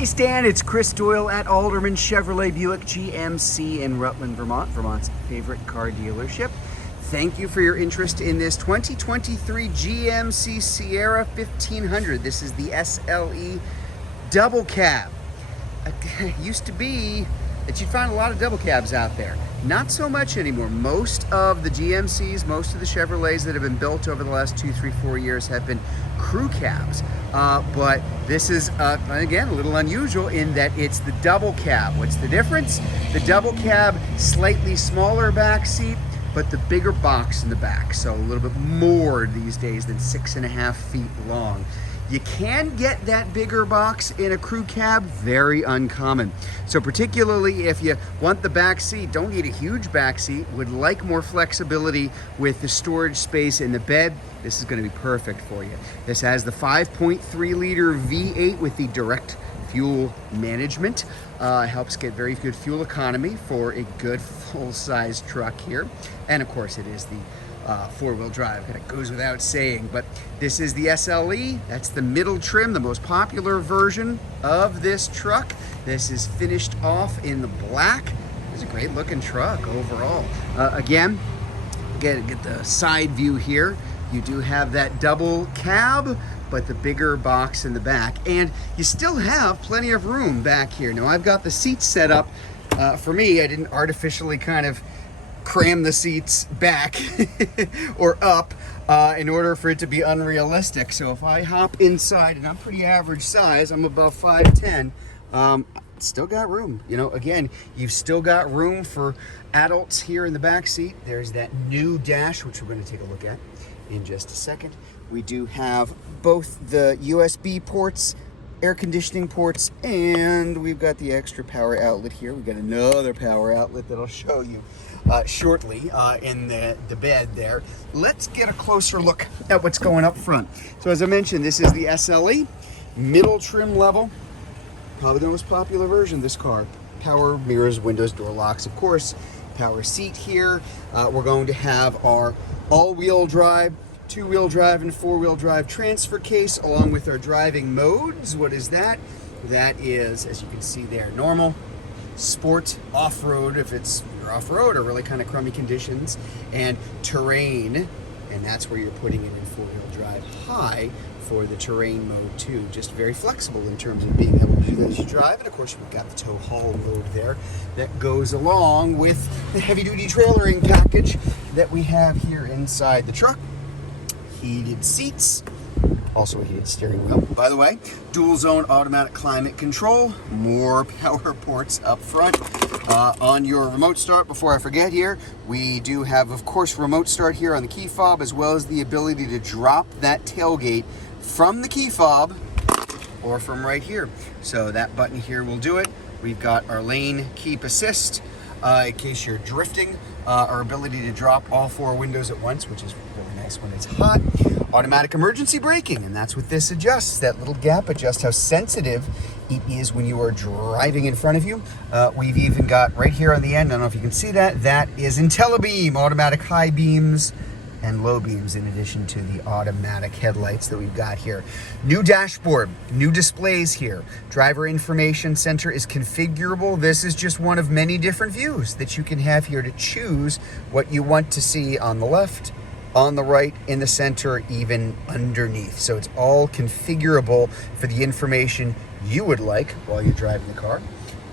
Hey Stan, it's Chris Doyle at Alderman Chevrolet Buick GMC in Rutland, Vermont, Vermont's favorite car dealership. Thank you for your interest in this 2023 GMC Sierra 1500. This is the SLE double cab. It used to be that you'd find a lot of double cabs out there. Not so much anymore. Most of the GMCs, most of the Chevrolets that have been built over the last 2, 3, 4 years have been crew cabs. But this is, again, a little unusual in that it's the double cab. What's the difference? The double cab, slightly smaller back seat, but the bigger box in the back. So a little bit more these days than 6.5 feet long. You can get that bigger box in a crew cab, very uncommon. So particularly if you want the back seat, don't need a huge back seat, would like more flexibility with the storage space in the bed, this is gonna be perfect for you. This has the 5.3 liter V8 with the direct fuel management. Helps get very good fuel economy for a good full-size truck here. And of course it is the four-wheel drive, and it goes without saying, but this is the SLE. That's the middle trim, the most popular version of this truck. This is finished off in the black. It's a great looking truck overall. Again, get the side view here. You do have that double cab, but the bigger box in the back, and you still have plenty of room back here. Now I've got the seats set up. For me, I didn't artificially kind of cram the seats back or up in order for it to be unrealistic. So if I hop inside, and I'm pretty average size, I'm above 5'10", still got room. You know, again, you've still got room for adults here in the back seat. There's that new dash, which we're going to take a look at in just a second. We do have both the USB ports, air conditioning ports, and we've got the extra power outlet here. We've got another power outlet that I'll show you shortly in the bed there. Let's get a closer look at what's going up front. So as I mentioned, this is the SLE, middle trim level, probably the most popular version of this car. Power mirrors, windows, door locks, of course, power seat here. We're going to have our all-wheel drive, two-wheel drive, and four-wheel drive transfer case along with our driving modes. What is that? That is, as you can see there, normal, sport, off-road if it's off-road or really kind of crummy conditions, and terrain, and that's where you're putting it in four-wheel drive, high for the terrain mode too. Just very flexible in terms of being able to do that as you drive. And of course we've got the tow haul mode there that goes along with the heavy-duty trailering package that we have here inside the truck. Heated seats, also a heated steering wheel. By the way, dual zone automatic climate control, more power ports up front. On your remote start, before I forget here, we do have, of course, remote start here on the key fob, as well as the ability to drop that tailgate from the key fob or from right here. So that button here will do it. We've got our lane keep assist, in case you're drifting, our ability to drop all four windows at once, which is really nice when it's hot. Automatic emergency braking, and that's what this adjusts, that little gap adjusts how sensitive it is when you are driving in front of you. We've even got right here on the end, I don't know if you can see that, that is IntelliBeam, automatic high beams and low beams, in addition to the automatic headlights that we've got here. New dashboard, new displays here. Driver information center is configurable. This is just one of many different views that you can have here to choose what you want to see on the left, on the right, in the center, even underneath. So it's all configurable for the information you would like while you're driving the car.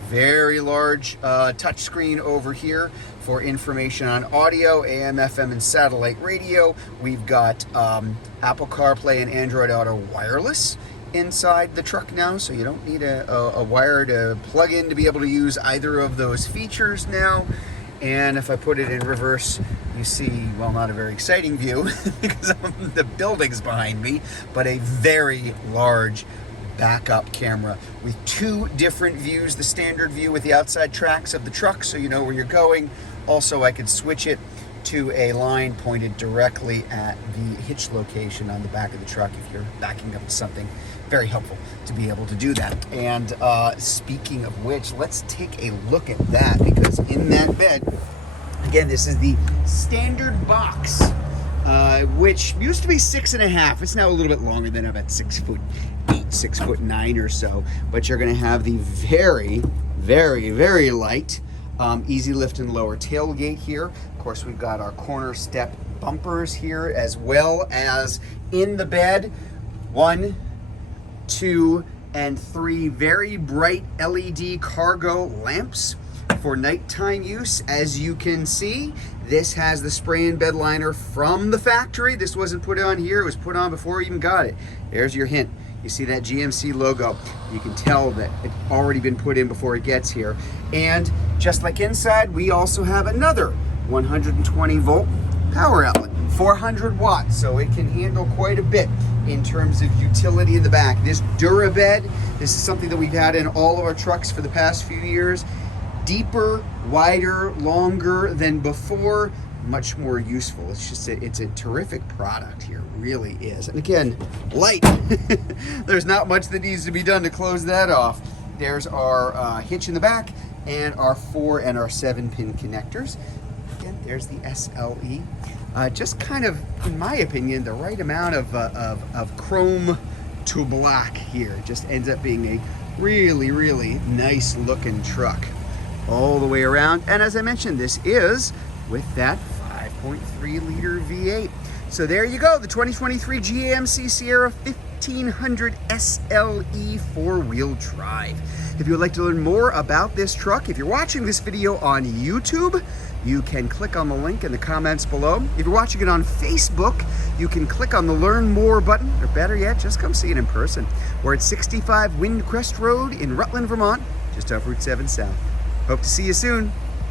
Very large touch screen over here for information on audio, AM, FM, and satellite radio. We've got Apple CarPlay and Android Auto wireless inside the truck now, so you don't need a wire to plug in to be able to use either of those features now. And if I put it in reverse, you see, well, not a very exciting view because of the buildings behind me, but a very large backup camera with two different views. The standard view with the outside tracks of the truck so you know where you're going. Also, I could switch it to a line pointed directly at the hitch location on the back of the truck if you're backing up to something. Very helpful to be able to do that. And speaking of which, let's take a look at that, because in that bed, again, this is the standard box, which used to be 6.5. It's now a little bit longer than about 6'8". 6'9" or so, but you're going to have the very, very, very light, easy lift and lower tailgate here. Of course, we've got our corner step bumpers here, as well as in the bed, 1, 2, and 3 very bright LED cargo lamps for nighttime use. As you can see, this has the spray and bed liner from the factory. This wasn't put on here, it was put on before we even got it. There's your hint. You see that GMC logo. You can tell that it's already been put in before it gets here. And just like inside, we also have another 120 volt power outlet, 400 watts, so it can handle quite a bit in terms of utility in the back. This Durabed, this is something that we've had in all of our trucks for the past few years. Deeper, wider, longer than before, much more useful. It's just it's a terrific product here, really is. And again, light. There's not much that needs to be done to close that off. There's our hitch in the back and our 4 and our 7-pin connectors. Again, there's the SLE. Just kind of, in my opinion, the right amount of chrome to black here. Just ends up being a really, really nice looking truck all the way around. And as I mentioned, this is with that 5.3 liter V8. So there you go, the 2023 GMC Sierra 1500 SLE 4-wheel drive. If you would like to learn more about this truck, if you're watching this video on YouTube, you can click on the link in the comments below. If you're watching it on Facebook, you can click on the Learn More button, or better yet, just come see it in person. We're at 65 Windcrest Road in Rutland, Vermont, just off Route 7 South. Hope to see you soon.